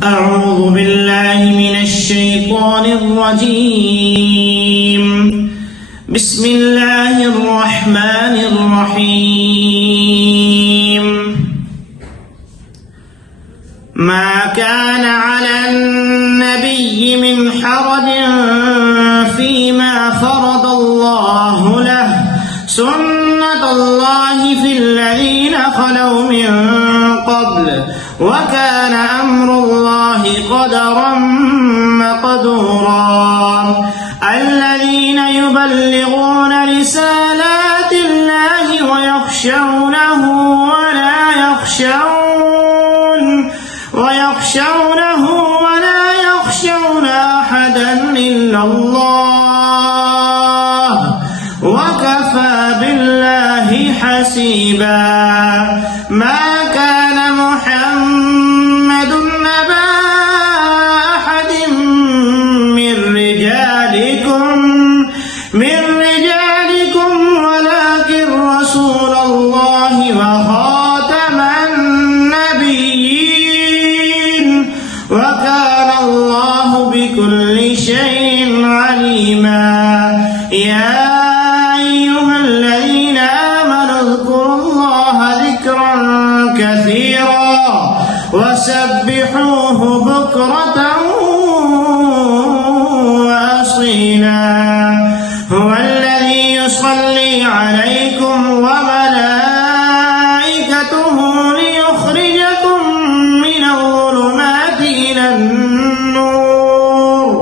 أعوذ بالله من الشيطان الرجيم. بسم الله الرحمن الرحيم. ما كان على النبي من حرج فيما فرض الله له سنة الله في الذين خلوا من قبل وكان أمر الله قدرا مقدورا. الذين يبلغون رسالات الله ويخشونه ولا يخشون أحدا إلا الله وكفى بالله حسيبا. ما كان محمد أبا أحد من رجالكم ولكن رسول الله وخاتم النبيين وكان الله بكل شيء عليما. يا أيها الذين آمنوا اذكروا الله ذكرا كثيرا وسبحوه بكرة وأصيلا. هو الذي يصلي عليكم وملائكته ليخرجكم من الظلمات إلى النور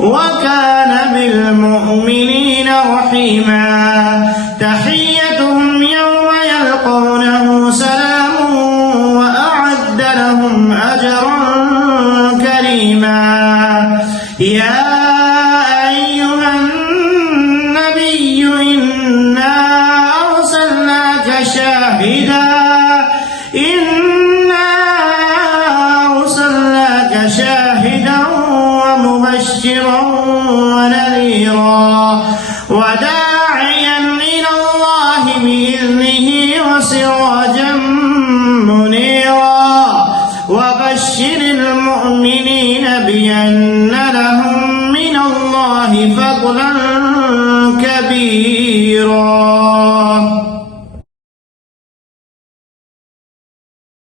وكان بالمؤمنين رحيما. تحيتهم يوم يلقونه سلام وأعد لهم أجرا كريما. يا أيها النبي إنا أرسلناك شاهدا ومبشرا ونذيرا وداعيا إلى الله بإذنه وسراجا منيرا. وبشر المؤمنين بأن لهم من الله فضلا كبيرا.